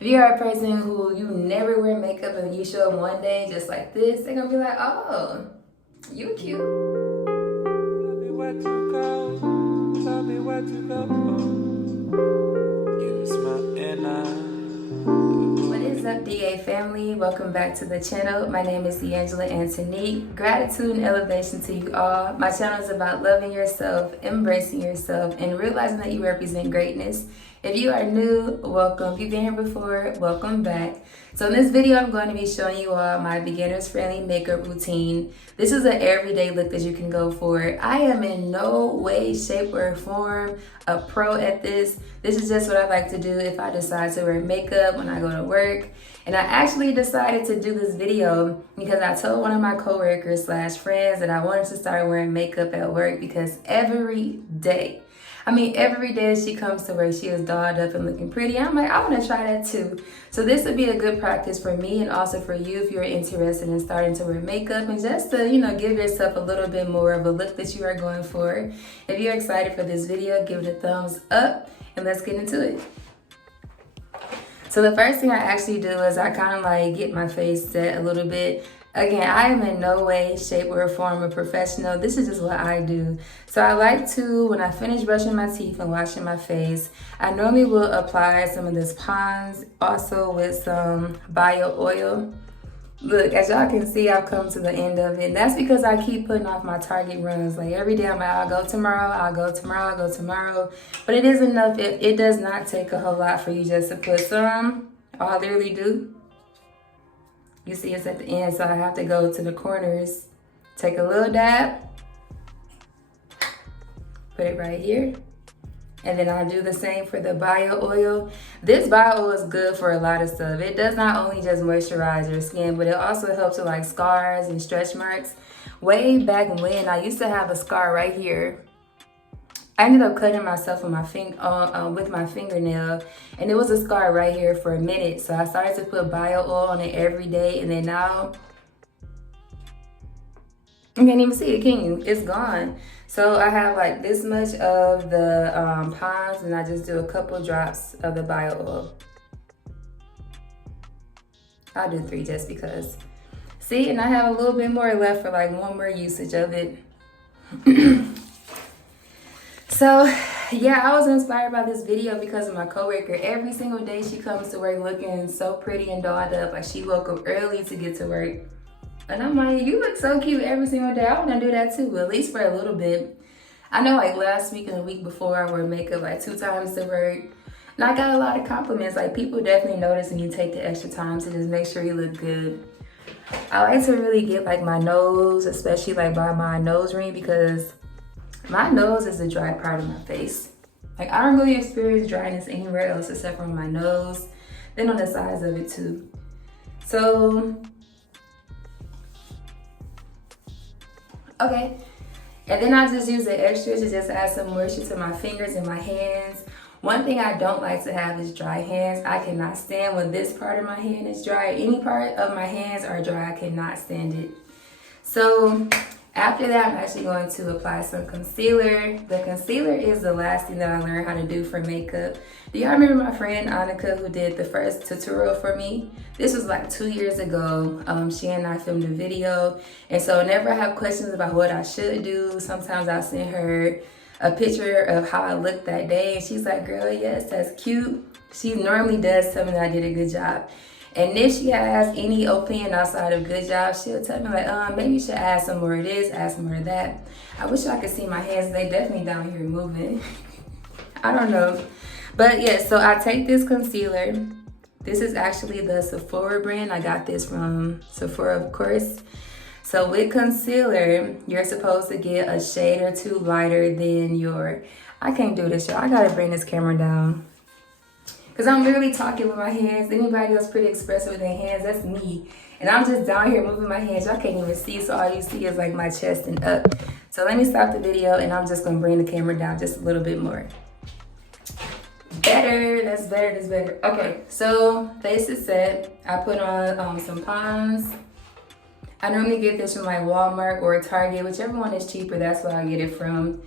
If you are a person who you never wear makeup and you show up one day just like this, they're gonna be like, oh, you cute. Tell me where to go. Tell me where to go. Give us my inner. What is up, DA family? Welcome back to the channel. My name is deangela.antonique. Gratitude and elevation to you all. My channel is about loving yourself, embracing yourself, and realizing that you represent greatness. If you are new, welcome. If you've been here before, welcome back. So in this video, I'm going to be showing you all my beginner's friendly makeup routine. This is an everyday look that you can go for. I am in no way, shape, or form a pro at this. This is just what I like to do if I decide to wear makeup when I go to work. And I actually decided to do this video because I told one of my coworkers / friends that I wanted to start wearing makeup at work because every day she comes to work, she is dolled up and looking pretty. I'm like, I want to try that too. So this would be a good practice for me and also for you if you're interested in starting to wear makeup and just to, give yourself a little bit more of a look that you are going for. If you're excited for this video, give it a thumbs up and let's get into it. So the first thing I actually do is I kind of like get my face set a little bit. Again, I am in no way, shape, or form a professional. This is just what I do. So I like to, when I finish brushing my teeth and washing my face, I normally will apply some of this Pond's, also with some bio oil. Look, as y'all can see, I've come to the end of it. And that's because I keep putting off my Target runs. Like every day I'm like, I'll go tomorrow, I'll go tomorrow, I'll go tomorrow. But it is enough. It does not take a whole lot for you just to put some. All I literally do, you see it's at the end, so I have to go to the corners, take a little dab, put it right here. And then I'll do the same for the bio oil. This bio oil is good for a lot of stuff. It does not only just moisturize your skin, but it also helps with like scars and stretch marks. Way back when, I used to have a scar right here. I ended up cutting myself with my fingernail, and it was a scar right here for a minute. So I started to put bio oil on it every day, and then now you can't even see it, can you? It's gone. So I have like this much of the Pond's, and I just do a couple drops of the bio oil. I'll do 3 just because. See, and I have a little bit more left for like one more usage of it. So yeah, I was inspired by this video because of my coworker. Every single day she comes to work looking so pretty and dolled up. Like she woke up early to get to work. And I'm like, you look so cute every single day. I want to do that too, at least for a little bit. I know like last week and the week before I wore makeup like 2 times to work. And I got a lot of compliments. Like people definitely notice when you take the extra time to just make sure you look good. I like to really get like my nose, especially like by my nose ring, because my nose is the dry part of my face. Like I don't really experience dryness anywhere else except for my nose, then on the sides of it too. So, okay. And then I just use the extra to just add some moisture to my fingers and my hands. One thing I don't like to have is dry hands. I cannot stand when this part of my hand is dry. Any part of my hands are dry, I cannot stand it. So after that, I'm actually going to apply some concealer. The concealer is the last thing that I learned how to do for makeup. Do y'all remember my friend Annika who did the first tutorial for me? This was like 2 years ago. She and I filmed a video. And so whenever I have questions about what I should do, sometimes I'll send her a picture of how I looked that day. And she's like, girl, yes, that's cute. She normally does tell me that I did a good job. And if she has any opinion outside of good job, she'll tell me like, maybe you should add some more of this, add some more of that. I wish I could see my hands. They definitely down here moving. I don't know. But yeah, so I take this concealer. This is actually the Sephora brand. I got this from Sephora, of course. So with concealer, you're supposed to get a shade or 2 lighter than your, I can't do this, y'all. I gotta bring this camera down. Because I'm literally talking with my hands. Anybody else pretty expressive with their hands, that's me. And I'm just down here moving my hands. Y'all can't even see, so all you see is like my chest and up. So let me stop the video and I'm just gonna bring the camera down just a little bit more. Better, that's better, that's better. Okay, so face is set. I put on some Pond's. I normally get this from like Walmart or Target, whichever one is cheaper, that's where I get it from.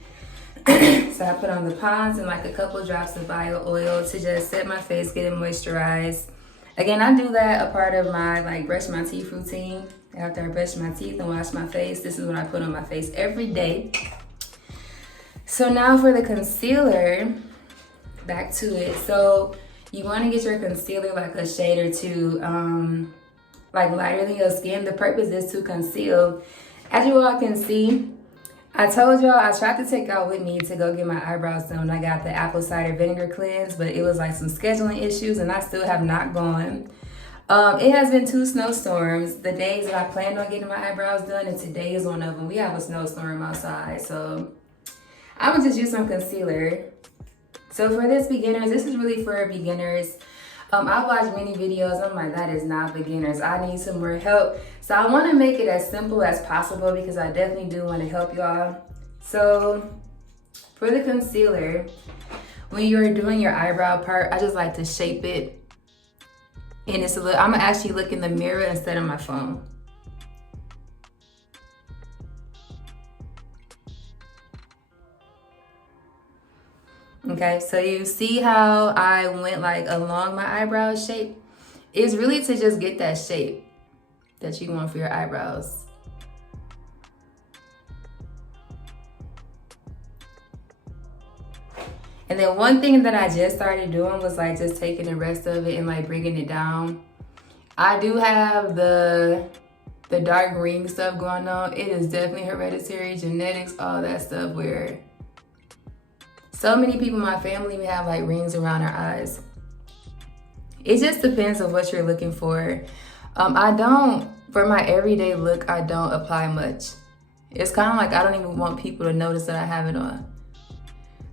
So I put on the Pond's and like a couple drops of bio oil to just set my face, get it moisturized. Again, I do that a part of my like brush my teeth routine. After I brush my teeth and wash my face, this is what I put on my face every day. So now for the concealer, back to it. So you want to get your concealer like a shade or two like lighter than your skin. The purpose is to conceal. As you all can see, I told y'all I tried to take y'all with me to go get my eyebrows done. I got the apple cider vinegar cleanse, but it was like some scheduling issues and I still have not gone. It has been 2 snowstorms. The days that I planned on getting my eyebrows done, and today is one of them. We have a snowstorm outside, so I'm gonna just use some concealer. So for this beginners, this is really for beginners. I watched many videos. I'm like, that is not beginners. I need some more help. So I want to make it as simple as possible because I definitely do want to help y'all. So for the concealer, when you're doing your eyebrow part, I just like to shape it. And it's a little, I'm gonna actually look in the mirror instead of my phone. Okay, so you see how I went like along my eyebrow shape? It's really to just get that shape that you want for your eyebrows. And then one thing that I just started doing was like just taking the rest of it and like bringing it down. I do have the dark ring stuff going on. It is definitely hereditary, genetics, all that stuff where so many people in my family have like rings around their eyes. It just depends on what you're looking for. For my everyday look, I don't apply much. It's kind of like I don't even want people to notice that I have it on.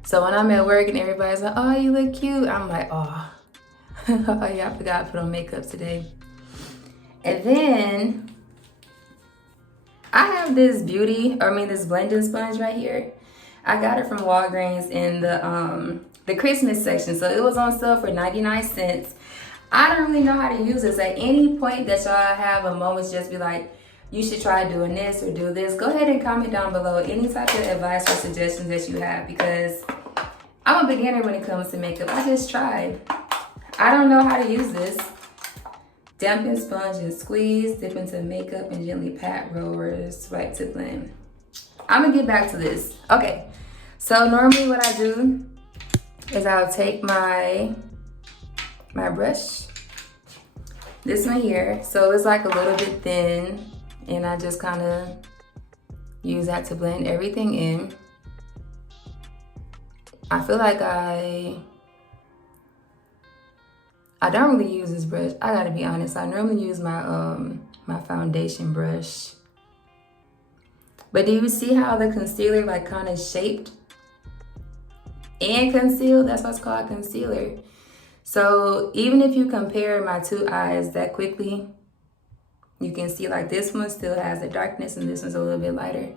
So when I'm at work and everybody's like, oh, you look cute. I'm like, oh, oh yeah, I forgot to put on makeup today. And then I have this this blending sponge right here. I got it from Walgreens in the Christmas section. So it was on sale for 99 cents. I don't really know how to use this. At any point that y'all have a moment, just be like, you should try doing this or do this. Go ahead and comment down below any type of advice or suggestions that you have because I'm a beginner when it comes to makeup. I just tried. I don't know how to use this. Dampen sponge and squeeze, dip into makeup and gently pat, roll, swipe to blend. I'm gonna get back to this. Okay, so normally what I do is I'll take my brush, this one here, so it's like a little bit thin, and I just kind of use that to blend everything in. I feel like I don't really use this brush. I gotta be honest. I normally use my my foundation brush. But do you see how the concealer like kind of shaped and concealed? That's what's called concealer. So even if you compare my 2 eyes that quickly, you can see like this one still has the darkness and this one's a little bit lighter.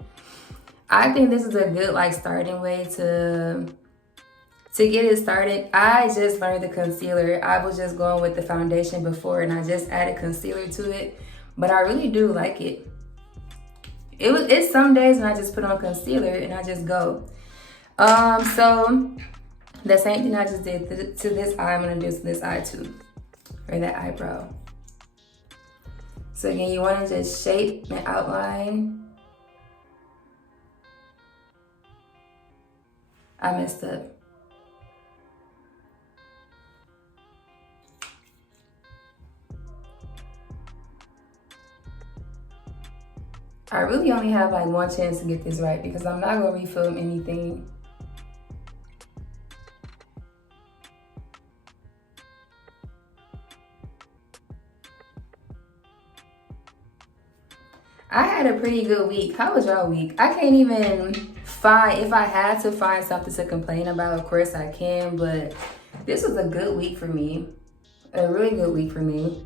I think this is a good like starting way to get it started. I just learned the concealer. I was just going with the foundation before and I just added concealer to it, but I really do like it. It's some days when I just put on concealer and I just go. So the same thing I just did to this eye, I'm gonna do to this eye too, or that eyebrow. So again, you wanna just shape and outline. I messed up. I really only have like one chance to get this right because I'm not gonna refilm anything. I had a pretty good week. How was y'all week? I can't even find, if I had to find something to complain about, of course I can, but this was a good week for me. A really good week for me.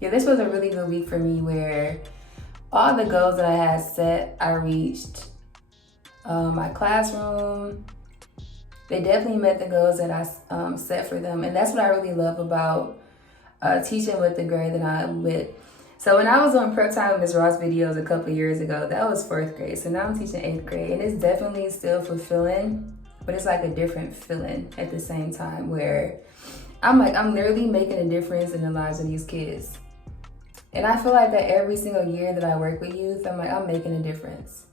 Yeah, this was a really good week for me where all the goals that I had set, I reached. My classroom, they definitely met the goals that I set for them. And that's what I really love about teaching with the grade that I'm with. So when I was on prep time with Ms. Ross videos a couple years ago, that was 4th grade. So now I'm teaching 8th grade and it's definitely still fulfilling. but it's like a different feeling at the same time where I'm literally making a difference in the lives of these kids. And I feel like that every single year that I work with youth, I'm making a difference.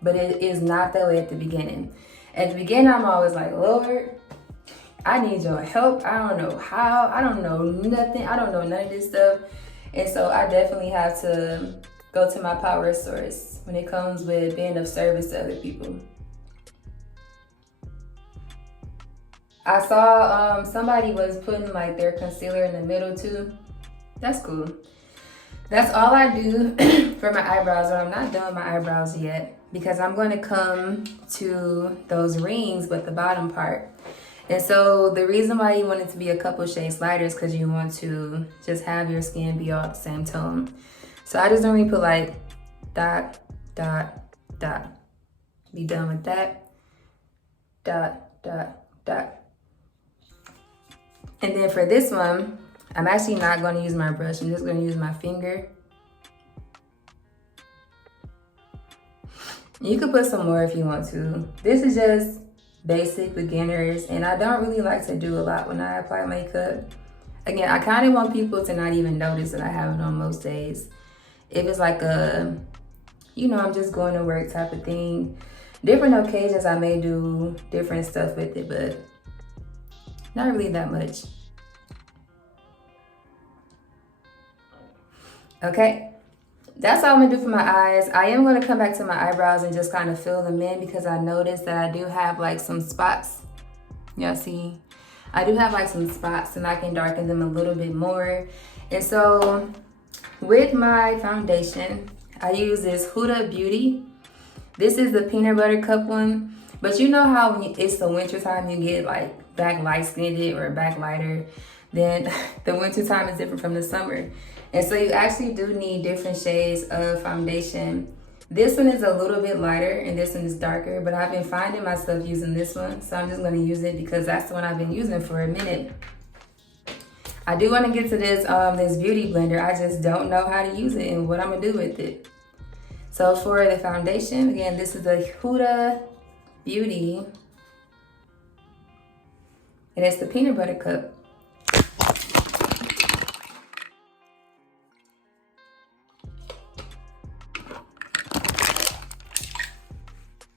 But it is not that way at the beginning. At the beginning, I'm always like, Lord, I need your help. I don't know how. I don't know nothing. I don't know none of this stuff. And so I definitely have to go to my power source when it comes with being of service to other people. I saw somebody was putting like their concealer in the middle too. That's cool. That's all I do for my eyebrows, but I'm not done with my eyebrows yet because I'm going to come to those rings with the bottom part. And so the reason why you want it to be a couple shades lighter is because you want to just have your skin be all the same tone. So I just normally put like dot, dot, dot. Be done with that. Dot, dot, dot. And then for this one, I'm actually not going to use my brush. I'm just going to use my finger. You could put some more if you want to. This is just basic beginners, and I don't really like to do a lot when I apply makeup. Again, I kind of want people to not even notice that I have it on most days. If it's like a, I'm just going to work type of thing. Different occasions I may do different stuff with it, but not really that much. Okay, that's all I'm gonna do for my eyes. I am gonna come back to my eyebrows and just kind of fill them in because I noticed that I do have like some spots. Y'all see? I do have like some spots and I can darken them a little bit more. And so with my foundation, I use this Huda Beauty. This is the peanut butter cup one. But you know how when it's the winter time, you get like back light skinned or back lighter. Then the winter time is different from the summer. And so you actually do need different shades of foundation. This one is a little bit lighter and this one is darker, but I've been finding myself using this one. So I'm just gonna use it because that's the one I've been using for a minute. I do wanna get to this beauty blender. I just don't know how to use it and what I'm gonna do with it. So for the foundation, again, this is the Huda Beauty. And it's the peanut butter cup.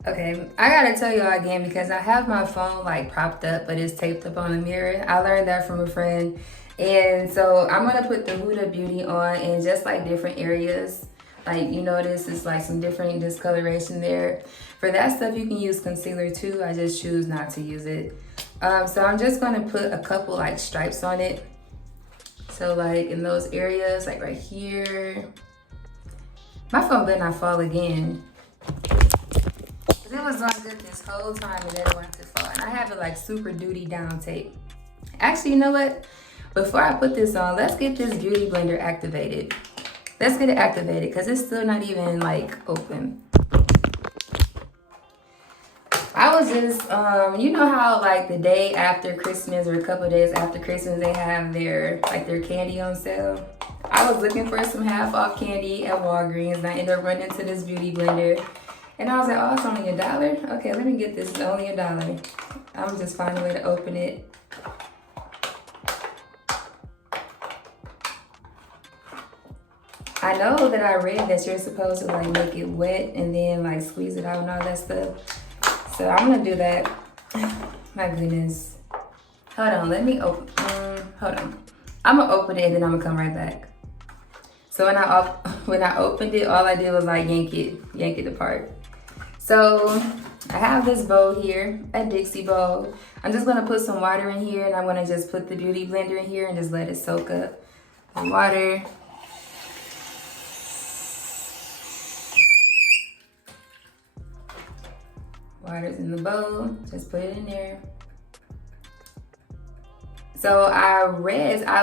Okay, I gotta tell y'all again because I have my phone like propped up, but it's taped up on the mirror. I learned that from a friend. And so I'm gonna put the Huda Beauty on in just like different areas. Like you notice it's like some different discoloration there. For that stuff, you can use concealer too. I just choose not to use it. So I'm just gonna put a couple like stripes on it. So like in those areas, like right here. My phone better not fall again. It was on good this whole time and then it wanted to fall. And I have it like super duty down tape. Actually, you know what? Before I put this on, let's get this beauty blender activated. Let's get it activated because it's still not even like open. I was just, you know how like the day after Christmas or a couple of days after Christmas, they have their candy on sale. I was looking for some half off candy at Walgreens and I ended up running into this beauty blender. And I was like, oh, it's only $1? Okay, let me get this. It's only $1. I'm just finding a way to open it. I know that I read that you're supposed to like make it wet and then like squeeze it out and all that stuff. So I'm gonna do that. My goodness. Hold on, let me open. Hold on. I'm gonna open it and then I'm gonna come right back. So when I opened it, all I did was like yank it apart. So I have this bowl here, a Dixie bowl. I'm just gonna put some water in here and I'm gonna just put the beauty blender in here and just let it soak up the water. Water's in the bowl, just put it in there. So I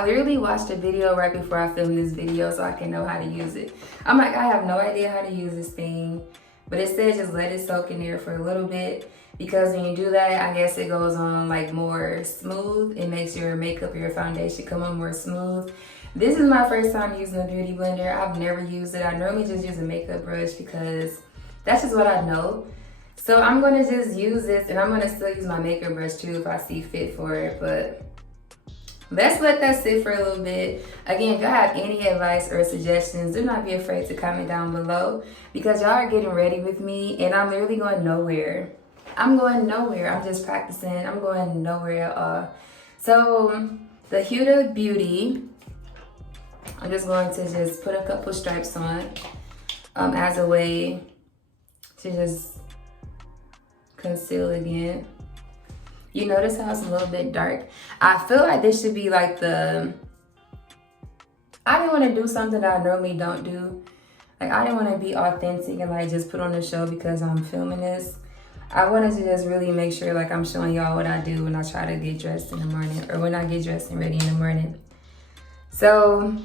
literally watched a video right before I filmed this video so I can know how to use it. I'm like, I have no idea how to use this thing. But it says just let it soak in there for a little bit because when you do that, I guess it goes on like more smooth. It makes your makeup or your foundation come on more smooth. This is my first time using a beauty blender. I've never used it. I normally just use a makeup brush because that's just what I know. So I'm gonna just use this, and I'm gonna still use my makeup brush too if I see fit for it, but let's let that sit for a little bit. Again, if y'all have any advice or suggestions, do not be afraid to comment down below, because y'all are getting ready with me and I'm literally going nowhere. I'm going nowhere. I'm just practicing. I'm going nowhere at all. So the Huda Beauty, I'm just going to just put a couple stripes on as a way to just conceal again. You notice how it's a little bit dark? I feel like this should be like I didn't want to do something that I normally don't do. Like, I didn't want to be authentic and like just put on the show because I'm filming this. I wanted to just really make sure like I'm showing y'all what I do when I try to get dressed in the morning, or when I get dressed and ready in the morning. So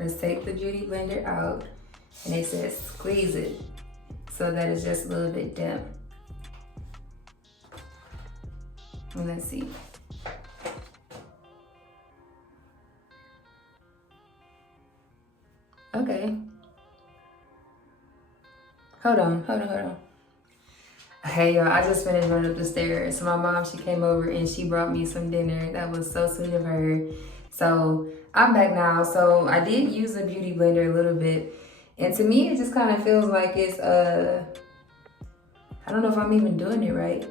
let's take the Beauty Blender out, and it says squeeze it so that it's just a little bit damp. And let's see. Okay. Hold on. Hey y'all, I just finished running up the stairs. So my mom, she came over and she brought me some dinner. That was so sweet of her. So I'm back now. So I did use the Beauty Blender a little bit. And to me, it just kind of feels like it's, I don't know if I'm even doing it right.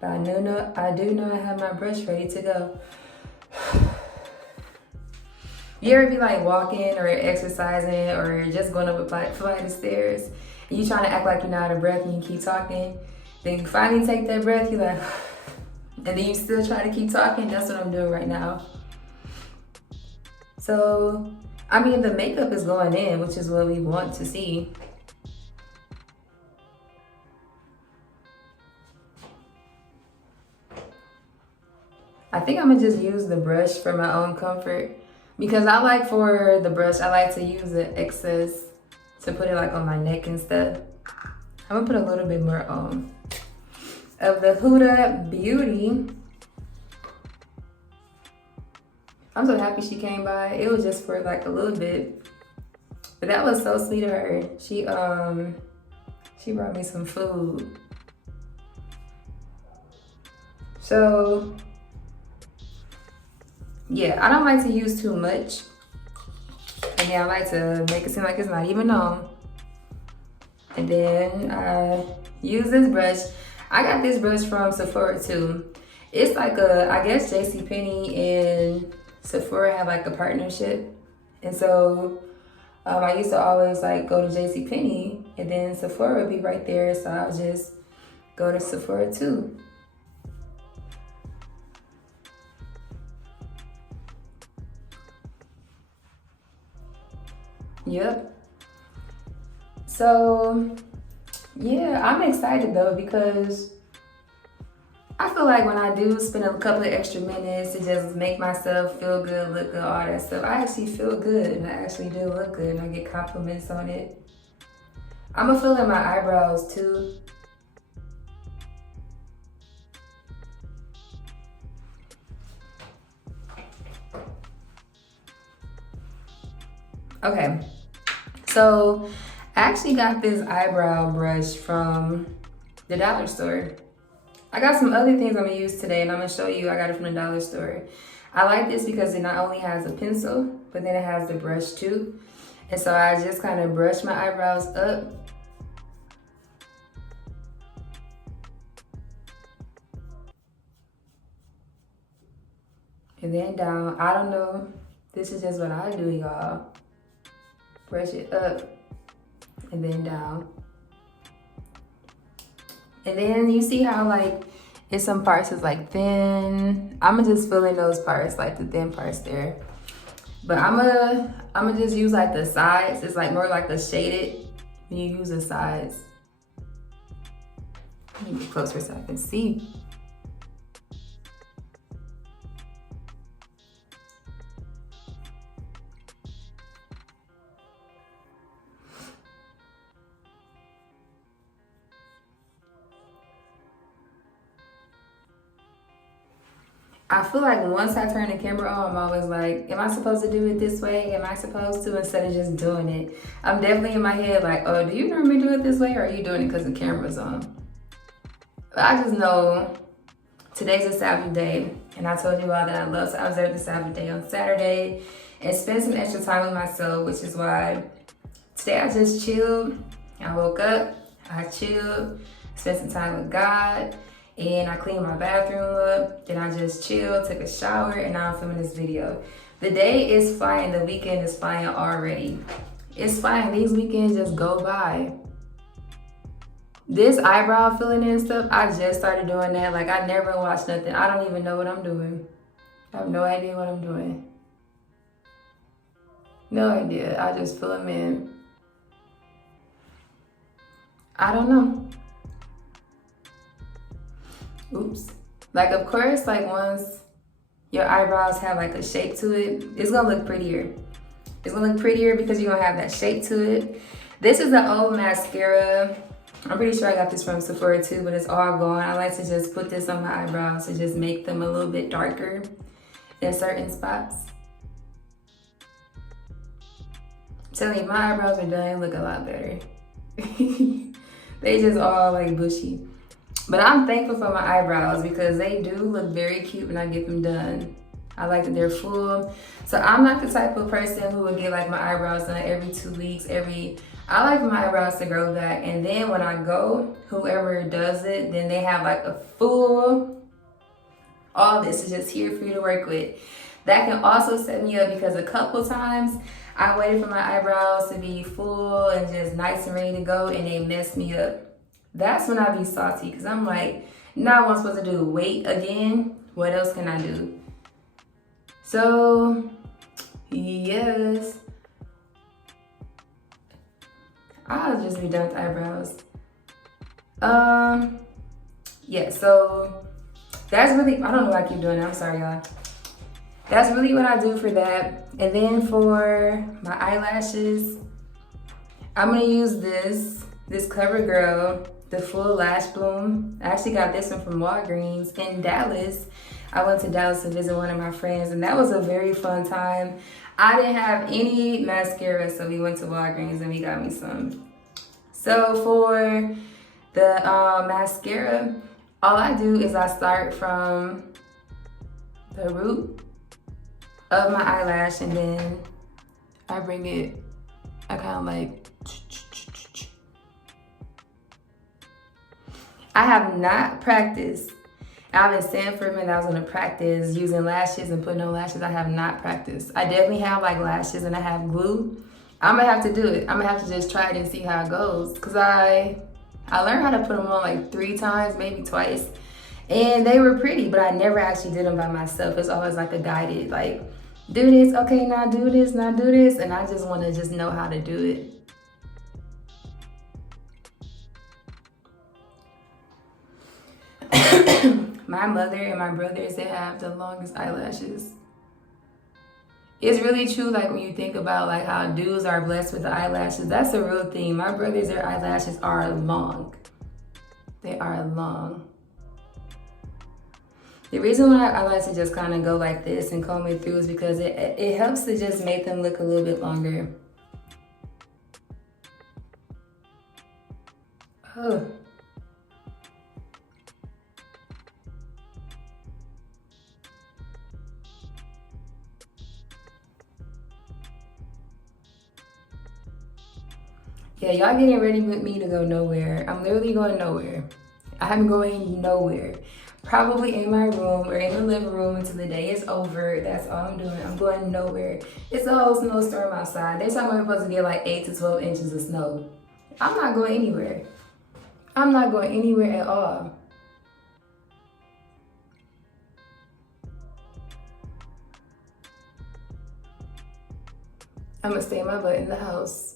But I do know I have my brush ready to go. You ever be like walking or exercising or just going up a flight of stairs, and you trying to act like you're not out of breath and you keep talking, then you finally take that breath, you're like, and then you still try to keep talking? That's what I'm doing right now. So, I mean, the makeup is going in, which is what we want to see. I think I'm gonna just use the brush for my own comfort, because I like for the brush, I like to use the excess to put it like on my neck and stuff. I'm gonna put a little bit more on of the Huda Beauty. I'm so happy she came by. It was just for like a little bit, but that was so sweet of her. She brought me some food. So yeah, I don't like to use too much. And then I like to make it seem like it's not even on. And then I use this brush. I got this brush from Sephora too. It's like I guess JCPenney and Sephora have like a partnership. And so I used to always like go to JCPenney, and then Sephora would be right there. So I'll just go to Sephora too. Yep. So yeah, I'm excited though, because I feel like when I do spend a couple of extra minutes to just make myself feel good, look good, all that stuff, I actually feel good and I actually do look good and I get compliments on it. I'm gonna fill in my eyebrows too. Okay, so I actually got this eyebrow brush from the dollar store. I got some other things I'm gonna use today, and I'm gonna show you. I got it from the dollar store. I like this because it not only has a pencil, but then it has the brush too. And so I just kind of brush my eyebrows up. And then down. I don't know. This is just what I do, y'all. Brush it up and then down. And then you see how like it's some parts is like thin. I'ma just fill in those parts, like the thin parts there. But I'ma just use like the sides. It's like more like the shaded when you use the sides. Let me get closer so I can see. I feel like once I turn the camera on, I'm always like, am I supposed to do it this way? Am I supposed to? Instead of just doing it. I'm definitely in my head like, oh, do you normally do it this way, or are you doing it because the camera's on? But I just know today's a Sabbath day, and I told you all that I love to observe the Sabbath day on Saturday and spend some extra time with myself, which is why today I just chilled. I woke up, I chilled, spent some time with God, and I cleaned my bathroom up. Then I just chilled, took a shower, and now I'm filming this video. The day is flying, the weekend is flying already. It's flying, these weekends just go by. This eyebrow filling and stuff, I just started doing that. Like, I never watched nothing. I don't even know what I'm doing. I have no idea what I'm doing. No idea. I just fill them in. I don't know. Oops. Like, of course, like once your eyebrows have like a shape to it, it's gonna look prettier. It's gonna look prettier because you're gonna have that shape to it. This is the old mascara. I'm pretty sure I got this from Sephora too, but it's all gone. I like to just put this on my eyebrows to just make them a little bit darker in certain spots. I'm telling you, my eyebrows are done, look a lot better. They just all like bushy. But I'm thankful for my eyebrows because they do look very cute when I get them done. I like that they're full. So I'm not the type of person who would get like my eyebrows done every 2 weeks, I like my eyebrows to grow back, and then when I go, whoever does it, then they have like a full, all this is just here for you to work with. That can also set me up because a couple times I waited for my eyebrows to be full and just nice and ready to go, and they messed me up. That's when I be salty because I'm like, now what I'm supposed to do? Wait again? What else can I do? So, yes. I'll just be done with eyebrows. Yeah, so that's really, I don't know why I keep doing that, I'm sorry y'all. That's really what I do for that. And then for my eyelashes, I'm gonna use this CoverGirl, the Full Lash Bloom. I actually got this one from Walgreens in Dallas. I went to Dallas to visit one of my friends, and that was a very fun time. I didn't have any mascara, so we went to Walgreens and we got me some. So for the mascara, all I do is I start from the root of my eyelash, and then I bring it, I kind of like, I have not practiced. I've been saying for a minute I was gonna practice using lashes and putting on lashes. I have not practiced. I definitely have like lashes and I have glue. I'm gonna have to do it. I'm gonna have to just try it and see how it goes. Cause I learned how to put them on like 3 times, maybe twice. And they were pretty, but I never actually did them by myself. It's always like a guided, like, do this, okay, now do this, now do this. And I just wanna just know how to do it. My mother and my brothers, they have the longest eyelashes. It's really true, like when you think about like how dudes are blessed with the eyelashes, that's a real thing. My brothers, their eyelashes are long. They are long. The reason why I like to just kind of go like this and comb it through is because it helps to just make them look a little bit longer. Oh. Yeah, y'all getting ready with me to go nowhere. I'm literally going nowhere. I'm going nowhere. Probably in my room or in the living room until the day is over. That's all I'm doing. I'm going nowhere. It's a whole snowstorm outside. They're talking about we're supposed to get like 8 to 12 inches of snow. I'm not going anywhere. I'm not going anywhere at all. I'm gonna stay my butt in the house.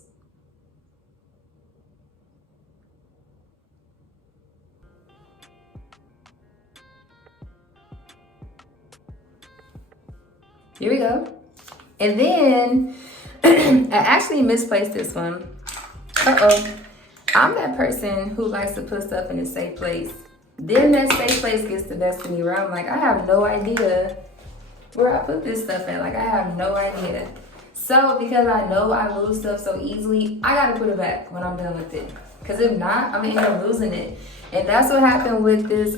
Here we go. And then, I actually misplaced this one. Uh-oh. I'm that person who likes to put stuff in a safe place. Then that space place gets the best of me where I'm like, I have no idea where I put this stuff at. Like, I have no idea. So because I know I lose stuff so easily, I gotta put it back when I'm done with it. Cause if not, I'm gonna end up losing it. And that's what happened with this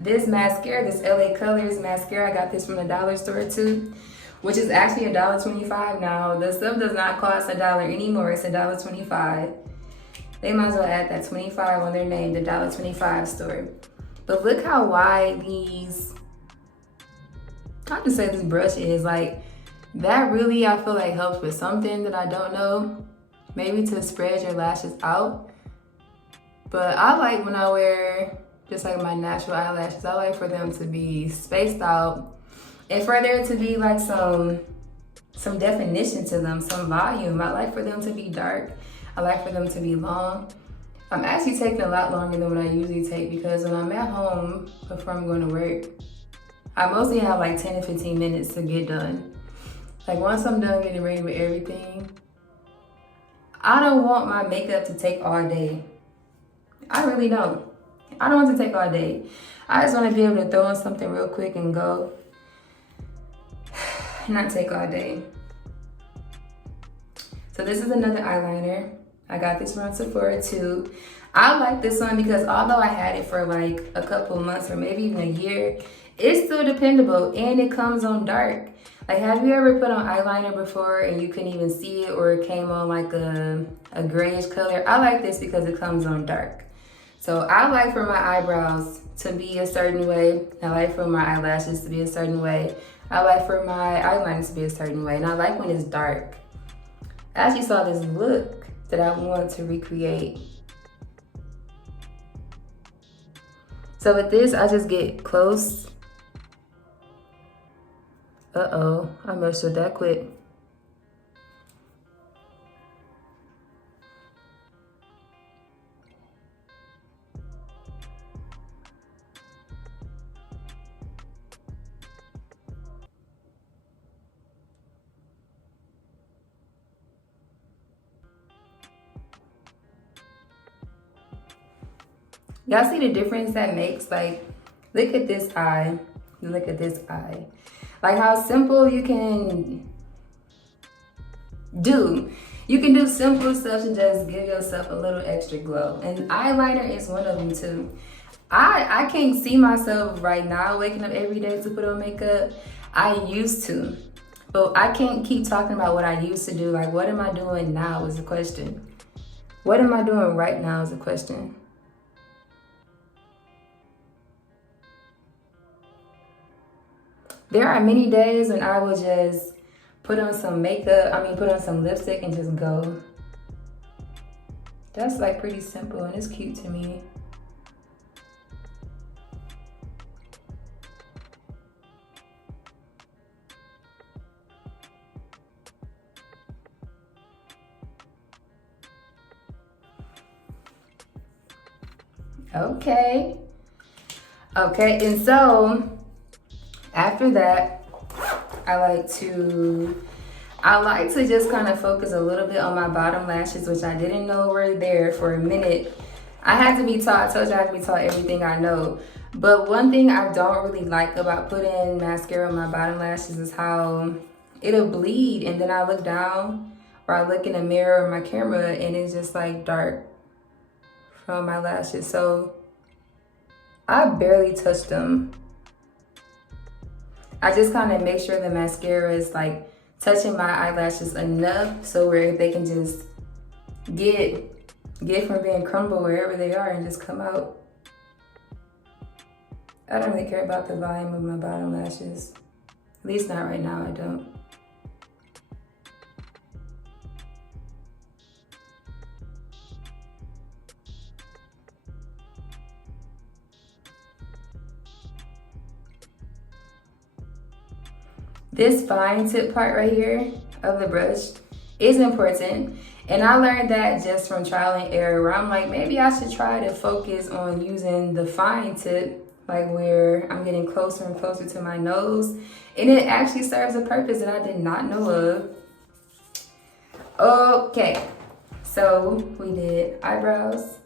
this mascara, this LA Colors mascara. I got this from the dollar store too, which is actually $1.25 now. The stuff does not cost $1 anymore. It's $1.25. They might as well add that 25 on their name, the $1.25 store. But look how wide these, I can say this brush is. Like, that really, I feel like, helps with something that I don't know. Maybe to spread your lashes out. But I like when I wear just like my natural eyelashes, I like for them to be spaced out and for there to be like some definition to them, some volume. I like for them to be dark. I like for them to be long. I'm actually taking a lot longer than what I usually take because when I'm at home before I'm going to work, I mostly have like 10 to 15 minutes to get done. Like, once I'm done getting ready with everything, I don't want my makeup to take all day. I really don't. I don't want to take all day. I just want to be able to throw on something real quick and go. Not take all day. So this is another eyeliner. I got this from Sephora too. I like this one because although I had it for like a couple months or maybe even a year, it's still dependable and it comes on dark. Like, have you ever put on eyeliner before and you couldn't even see it, or it came on like a grayish color? I like this because it comes on dark. So I like for my eyebrows to be a certain way. I like for my eyelashes to be a certain way. I like for my eyeliner to be a certain way. And I like when it's dark. I actually saw this look that I want to recreate. So with this, I just get close. Uh-oh, I messed with that quick. Y'all see the difference that makes? Like, look at this eye, and look at this eye. Like, how simple you can do. You can do simple stuff to just give yourself a little extra glow. And eyeliner is one of them too. I can't see myself right now waking up every day to put on makeup. I used to. But I can't keep talking about what I used to do. Like, what am I doing now is the question. What am I doing right now is the question. There are many days when I will just put on some makeup, put on some lipstick and just go. That's like pretty simple and it's cute to me. Okay, and so after that, I like to just kind of focus a little bit on my bottom lashes, which I didn't know were there for a minute. I had to be taught. I told you I had to be taught everything I know. But one thing I don't really like about putting mascara on my bottom lashes is how it'll bleed, and then I look down or I look in the mirror or my camera and it's just like dark from my lashes. So I barely touch them. I just kind of make sure the mascara is like touching my eyelashes enough so where they can just get from being crumbled wherever they are and just come out. I don't really care about the volume of my bottom lashes. At least not right now, I don't. This fine tip part right here of the brush is important. And I learned that just from trial and error, where I'm like, maybe I should try to focus on using the fine tip, like where I'm getting closer and closer to my nose. And it actually serves a purpose that I did not know of. Okay, so we did eyebrows,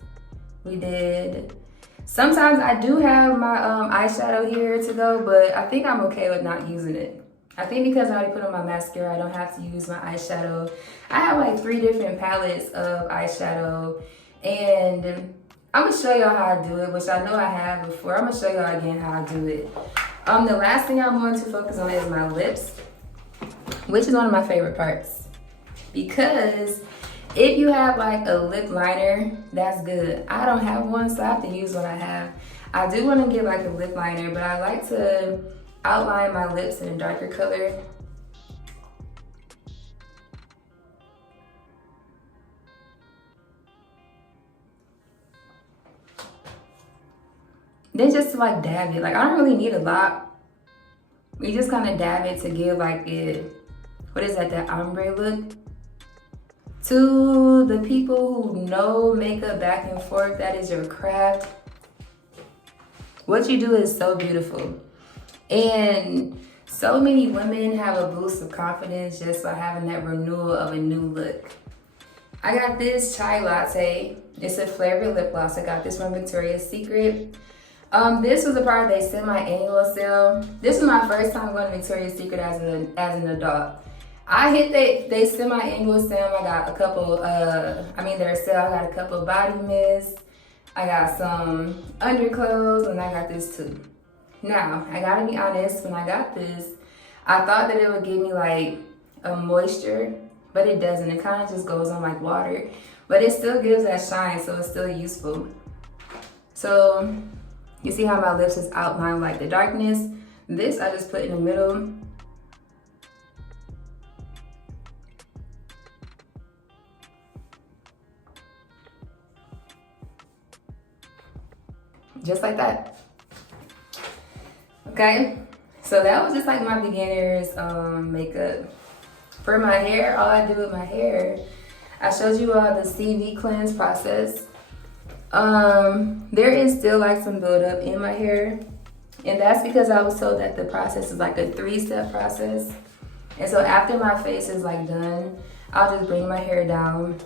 we did Sometimes I do have my eyeshadow here to go, but I think I'm okay with not using it. I think because I already put on my mascara, I don't have to use my eyeshadow. I have like 3 different palettes of eyeshadow, and I'm gonna show y'all how I do it, which I know I have before. I'm gonna show y'all again how I do it. The last thing I'm going to focus on is my lips, which is one of my favorite parts. Because if you have like a lip liner, that's good. I don't have one, so I have to use what I have. I do want to get like a lip liner, but I like to outline my lips in a darker color. Then just to like dab it. Like I don't really need a lot. You just kind of dab it to give like it, what is that ombre look? To the people who know makeup back and forth, that is your craft. What you do is so beautiful. And so many women have a boost of confidence just by having that renewal of a new look. I got this chai latte. It's a flavored lip gloss. I got this from Victoria's Secret. This was a part of their semi-annual sale. This was my first time going to Victoria's Secret as an adult. I hit they semi-annual sale. I got a couple, their sale. I got a couple body mists. I got some underclothes, and I got this too. Now, I gotta be honest, when I got this, I thought that it would give me like a moisture, but it doesn't. It kind of just goes on like water, but it still gives that shine, so it's still useful. So, you see how my lips is outlined like the darkness? This I just put in the middle. Just like that. Okay, so that was just like my beginner's makeup. For my hair, all I do with my hair, I showed you all the CV cleanse process. There is still like some buildup in my hair, and that's because I was told that the process is like a 3-step process. And so after my face is like done, I'll just bring my hair down.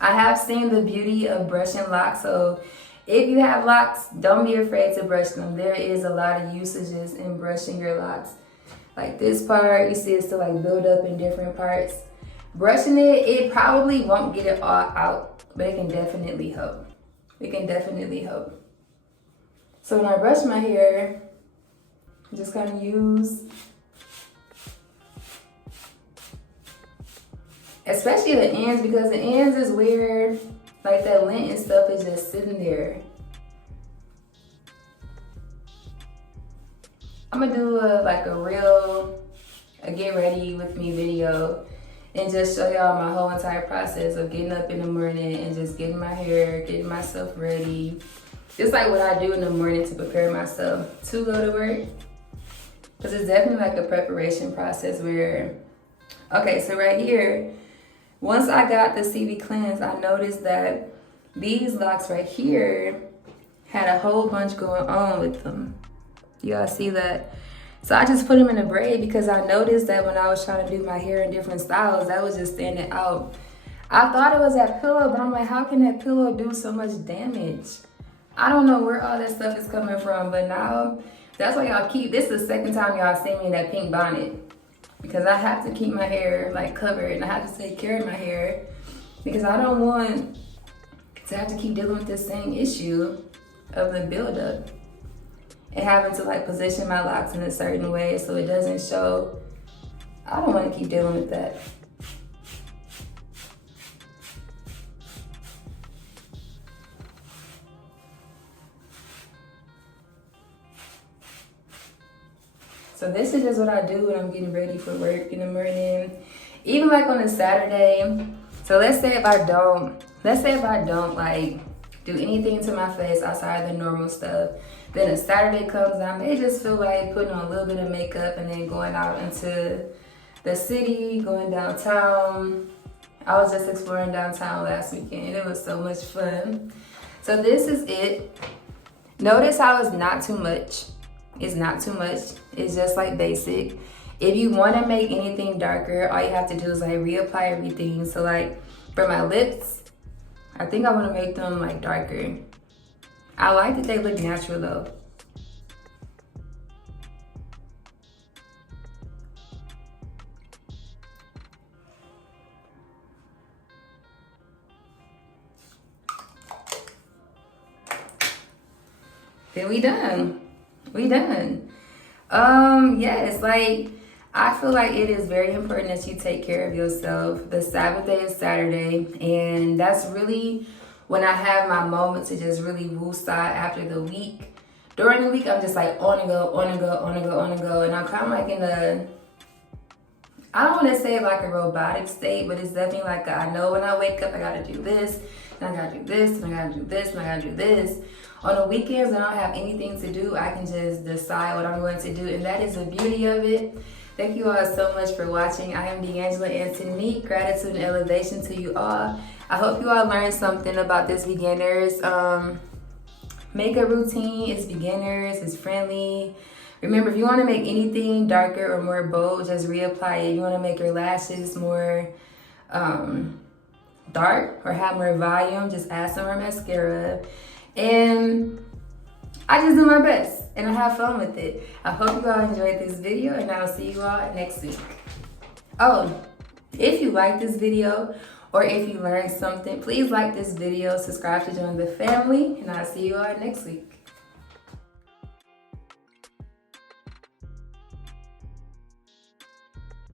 I have seen the beauty of brushing locks, so if you have locks, don't be afraid to brush them. There is a lot of usages in brushing your locks. Like this part, you see it still like build up in different parts. Brushing it probably won't get it all out, but it can definitely help. It can definitely help. So when I brush my hair, I just kind of use, especially the ends, because the ends is where like that lint and stuff is just sitting there. I'm gonna do a get ready with me video and just show y'all my whole entire process of getting up in the morning and just getting my hair, getting myself ready. Just like what I do in the morning to prepare myself to go to work. Because it's definitely like a preparation process where, okay, so right here, once I got the CV cleanse, I noticed that these locks right here had a whole bunch going on with them. Y'all see that? So I just put them in a braid because I noticed that when I was trying to do my hair in different styles, that was just standing out. I thought it was that pillow, but I'm like, how can that pillow do so much damage? I don't know where all that stuff is coming from, but now that's why y'all this is the second time y'all see me in that pink bonnet. Because I have to keep my hair like covered and I have to take care of my hair because I don't want to have to keep dealing with this same issue of the buildup and having to like position my locks in a certain way so it doesn't show. I don't want to keep dealing with that. So this is just what I do when I'm getting ready for work in the morning. Even like on a Saturday. So let's say if I don't like do anything to my face outside the normal stuff, then a Saturday comes, I may just feel like putting on a little bit of makeup and then going out into the city, going downtown. I was just exploring downtown last weekend. It was so much fun. So this is it. Notice how it's not too much. It's not too much. It's just like basic. If you want to make anything darker, all you have to do is like reapply everything. So like for my lips, I think I want to make them like darker. I like that they look natural though. Then we done. We done. Yes, like I feel like it is very important that you take care of yourself. The Sabbath day is Saturday, and that's really when I have my moment to just really woosah after the week. During the week, I'm just like on and go, on and go, on and go, on and go, and I'm kind of like in a, I don't want to say like a robotic state, but it's definitely like I know when I wake up, I gotta do this, and I gotta do this, and I gotta do this, and I gotta do this. On the weekends, when I don't have anything to do, I can just decide what I'm going to do, and that is the beauty of it. Thank you all so much for watching. I am deangela.antonique. Gratitude and elevation to you all. I hope you all learned something about this beginner's makeup routine. It's beginners, it's friendly. Remember, if you want to make anything darker or more bold, just reapply it. If you want to make your lashes more dark or have more volume, just add some more mascara. And I just do my best and I have fun with it. I hope you all enjoyed this video and I'll see you all next week. Oh, if you like this video or if you learned something, please like this video, subscribe to join the family, and I'll see you all next week.